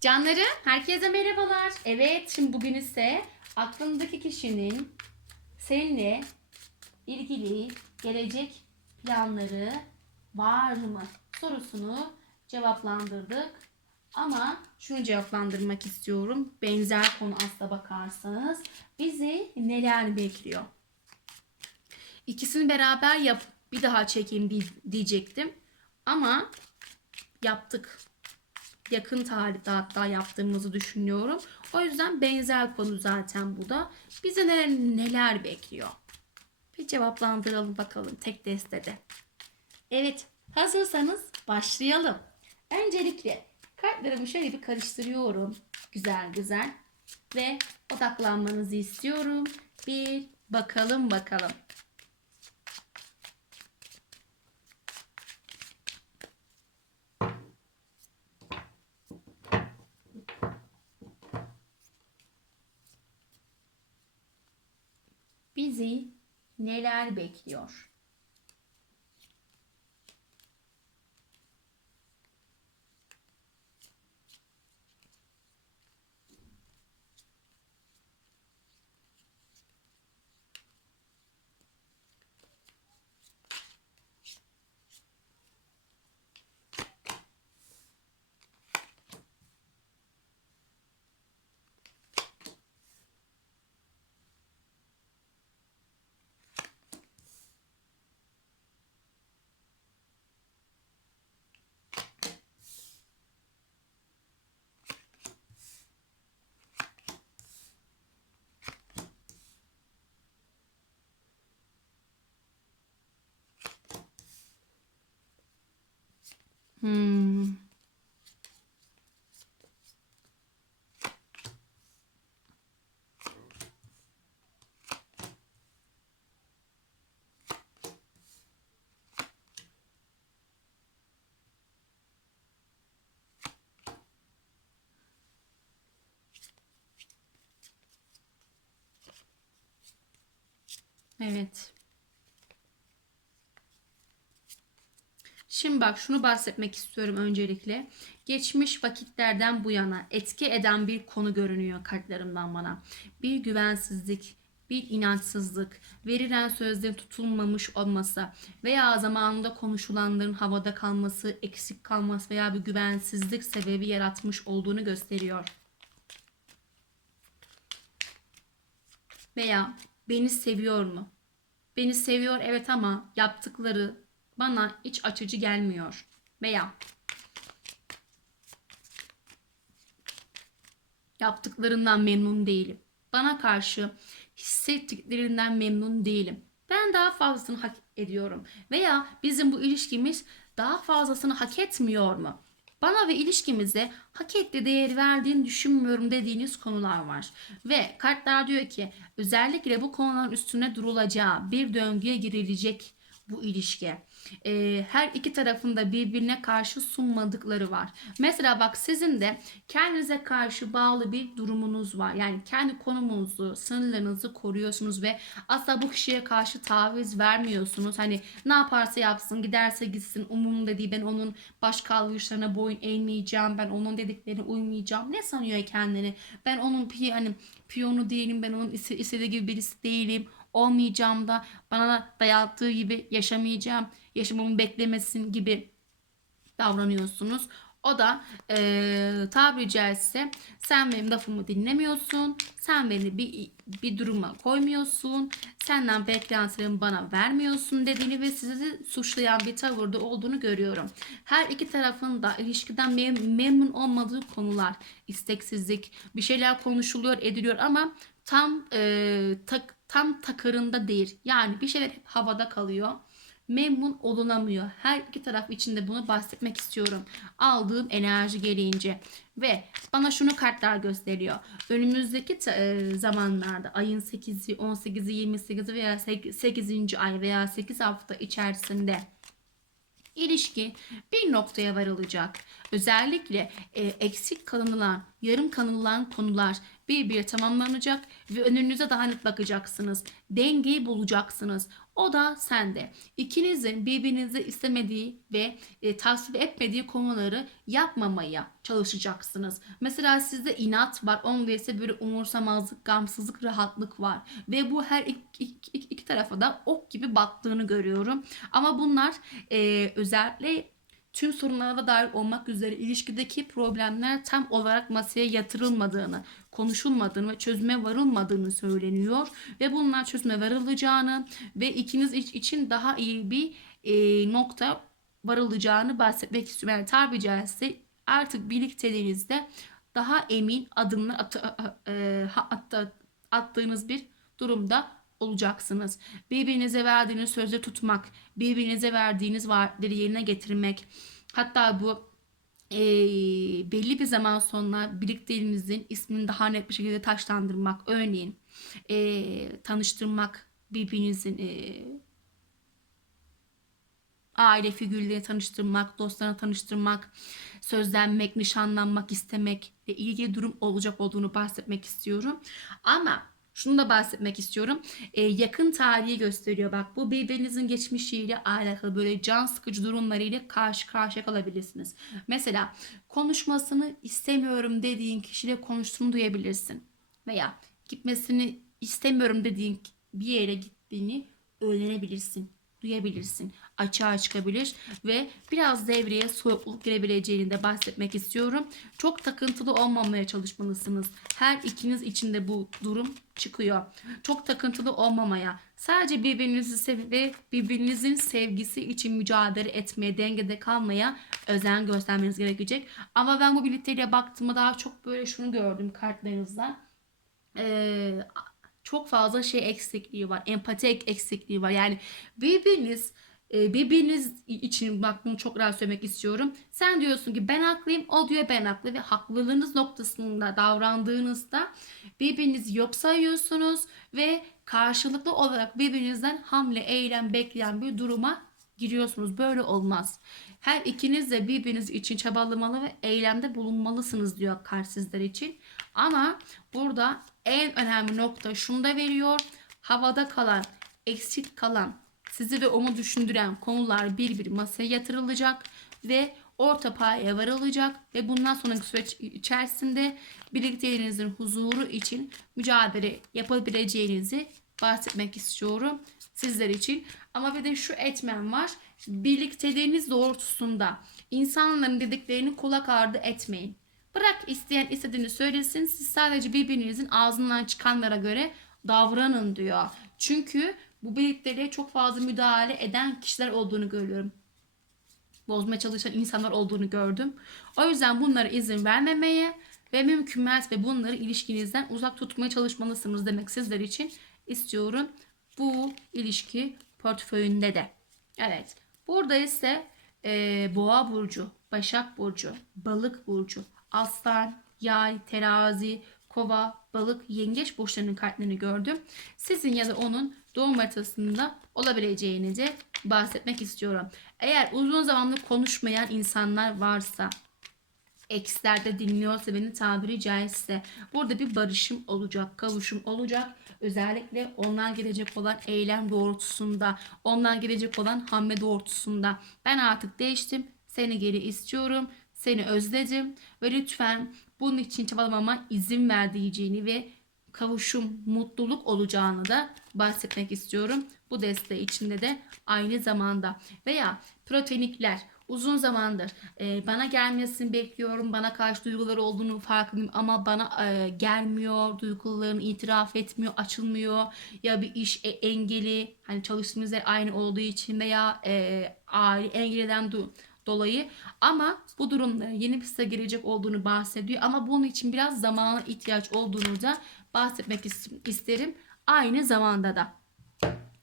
Canlarım, herkese merhabalar. Evet, şimdi bugün ise aklındaki kişinin seninle ilgili gelecek planları var mı sorusunu cevaplandırdık. Ama şunu cevaplandırmak istiyorum. Benzer konu asla bakarsanız bizi neler bekliyor? İkisini beraber yap bir daha çekeyim di- diyecektim. Ama yaptık yakın tarihte hatta yaptığımızı düşünüyorum. O yüzden benzer konu zaten bu da. Bize neler, neler bekliyor? Bir cevaplandıralım bakalım tek destede. Evet hazırsanız başlayalım. Öncelikle kartlarımı şöyle bir karıştırıyorum. Güzel güzel. Ve odaklanmanızı istiyorum. Bir bakalım bakalım. Bizi neler bekliyor? Hmm. Evet. Şimdi bak şunu bahsetmek istiyorum öncelikle. Geçmiş vakitlerden bu yana etki eden bir konu görünüyor kartlarımdan bana. Bir güvensizlik, bir inançsızlık, verilen sözlerin tutulmamış olması veya zamanında konuşulanların havada kalması, eksik kalması veya bir güvensizlik sebebi yaratmış olduğunu gösteriyor. Veya beni seviyor mu? Beni seviyor evet ama yaptıkları bana iç açıcı gelmiyor. Veya yaptıklarından memnun değilim. Bana karşı hissettiklerinden memnun değilim. Ben daha fazlasını hak ediyorum. Veya bizim bu ilişkimiz daha fazlasını hak etmiyor mu? Bana ve ilişkimize hak ettiği değer verdiğini düşünmüyorum dediğiniz konular var. Ve kartlar diyor ki özellikle bu konuların üstüne durulacağı bir döngüye girilecek bu ilişki. Ee, her iki tarafında birbirine karşı sunmadıkları var. Mesela bak sizin de kendinize karşı bağlı bir durumunuz var. Yani kendi konumunuzu, sınırlarınızı koruyorsunuz ve asla bu kişiye karşı taviz vermiyorsunuz. Hani ne yaparsa yapsın, giderse gitsin, umurumda değil. Ben onun baş kaldırışlarına boyun eğmeyeceğim. Ben onun dediklerine uymayacağım. Ne sanıyor kendini? Ben onun pi hani piyonu değilim. Ben onun iste- istediği gibi birisi değilim olmayacağım da bana dayattığı gibi yaşamayacağım, yaşamamı beklemesin gibi davranıyorsunuz. O da e, tabiri caizse sen benim lafımı dinlemiyorsun, sen beni bir, bir duruma koymuyorsun, senden beklentilerimi bana vermiyorsun dediğini ve sizi suçlayan bir tavırda olduğunu görüyorum. Her iki tarafın da ilişkiden mem- memnun olmadığı konular, isteksizlik, bir şeyler konuşuluyor, ediliyor ama tam e, tak, tam takarında değil. Yani bir şeyler hep havada kalıyor. Memnun olunamıyor. Her iki taraf için de bunu bahsetmek istiyorum. Aldığım enerji gereğince. Ve bana şunu kartlar gösteriyor. Önümüzdeki e, zamanlarda ayın 8'i, 18'i, 28'i veya 8. ay veya 8 hafta içerisinde ilişki bir noktaya varılacak. Özellikle e, eksik kalınılan, yarım kanılan konular bir bir tamamlanacak ve önünüze daha net bakacaksınız. Dengeyi bulacaksınız. O da sende. İkinizin birbirinizi istemediği ve e, tasvip etmediği konuları yapmamaya çalışacaksınız. Mesela sizde inat var, onda ise böyle umursamazlık, gamsızlık, rahatlık var. Ve bu her iki, iki, iki, iki tarafa da ok gibi battığını görüyorum. Ama bunlar e, özellikle tüm sorunlara da dahil olmak üzere ilişkideki problemler tam olarak masaya yatırılmadığını, konuşulmadığını ve çözüme varılmadığını söyleniyor. Ve bunlar çözüme varılacağını ve ikiniz iç- için daha iyi bir e, nokta varılacağını bahsetmek istiyorum. Yani tabi caizse artık birlikteliğinizde daha emin adımlar at- e, at- attığınız bir durumda olacaksınız. Birbirinize verdiğiniz sözü tutmak, birbirinize verdiğiniz vaatleri yerine getirmek, hatta bu e, belli bir zaman sonra birlikteliğinizin ismini daha net bir şekilde taşlandırmak, örneğin e, tanıştırmak, birbirinizin e, aile figürleriyle tanıştırmak, dostlarına tanıştırmak, sözlenmek, nişanlanmak istemekle ilgili durum olacak olduğunu bahsetmek istiyorum. Ama şunu da bahsetmek istiyorum. Ee, yakın tarihi gösteriyor. Bak bu birbirinizin geçmişiyle alakalı böyle can sıkıcı durumlarıyla karşı karşıya kalabilirsiniz. Mesela konuşmasını istemiyorum dediğin kişiyle konuştuğunu duyabilirsin. Veya gitmesini istemiyorum dediğin bir yere gittiğini öğrenebilirsin duyabilirsin. Açığa çıkabilir ve biraz devreye soğukluk girebileceğini de bahsetmek istiyorum. Çok takıntılı olmamaya çalışmalısınız. Her ikiniz için de bu durum çıkıyor. Çok takıntılı olmamaya, sadece birbirinizi sev ve birbirinizin sevgisi için mücadele etmeye, dengede kalmaya özen göstermeniz gerekecek. Ama ben bu birlikteliğe baktığımda daha çok böyle şunu gördüm kartlarınızda. Ee, çok fazla şey eksikliği var. Empati ek- eksikliği var. Yani birbiriniz e, birbiriniz için bak bunu çok rahat söylemek istiyorum. Sen diyorsun ki ben haklıyım, o diyor ben haklı ve haklılığınız noktasında davrandığınızda birbirinizi yok sayıyorsunuz ve karşılıklı olarak birbirinizden hamle, eylem bekleyen bir duruma giriyorsunuz. Böyle olmaz. Her ikiniz de birbiriniz için çabalamalı ve eylemde bulunmalısınız diyor sizler için. Ama burada en önemli nokta şunu da veriyor. Havada kalan, eksik kalan, sizi ve onu düşündüren konular bir bir masaya yatırılacak ve orta paya varılacak ve bundan sonraki süreç içerisinde birlikteliğinizin huzuru için mücadele yapabileceğinizi bahsetmek istiyorum sizler için. Ama bir de şu etmen var. Birlikteliğiniz doğrultusunda insanların dediklerini kulak ardı etmeyin. Bırak isteyen istediğini söylesin. Siz sadece birbirinizin ağzından çıkanlara göre davranın diyor. Çünkü bu birlikteliğe çok fazla müdahale eden kişiler olduğunu görüyorum. Bozmaya çalışan insanlar olduğunu gördüm. O yüzden bunlara izin vermemeye ve mümkün mertebe bunları ilişkinizden uzak tutmaya çalışmalısınız demek sizler için istiyorum. Bu ilişki portföyünde de. Evet. Burada ise e, Boğa burcu, Başak burcu, Balık burcu, Aslan, Yay, Terazi, Kova, Balık, Yengeç burçlarının kartlarını gördüm. Sizin ya da onun doğum haritasında olabileceğini de bahsetmek istiyorum. Eğer uzun zamandır konuşmayan insanlar varsa ekslerde dinliyorsa beni tabiri caizse burada bir barışım olacak, kavuşum olacak. Özellikle ondan gelecek olan eylem doğrultusunda, ondan gelecek olan hamle doğrultusunda. Ben artık değiştim, seni geri istiyorum, seni özledim ve lütfen bunun için çabalamama izin ver diyeceğini ve kavuşum, mutluluk olacağını da bahsetmek istiyorum. Bu desteği içinde de aynı zamanda veya proteinikler uzun zamandır e, bana gelmesini bekliyorum. Bana karşı duyguları olduğunu farkındayım ama bana e, gelmiyor. Duygularını itiraf etmiyor, açılmıyor. Ya bir iş e, engeli, hani çalıştığımız yer aynı olduğu için veya e, aile engelden du- dolayı ama bu durumda yeni bir size gelecek olduğunu bahsediyor ama bunun için biraz zamana ihtiyaç olduğunu da bahsetmek is- isterim. Aynı zamanda da.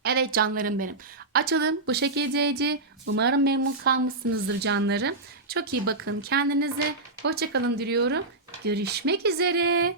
Evet canlarım benim. Açalım bu şekildeydi. Umarım memnun kalmışsınızdır canlarım. Çok iyi bakın kendinize. Hoşçakalın diliyorum. Görüşmek üzere.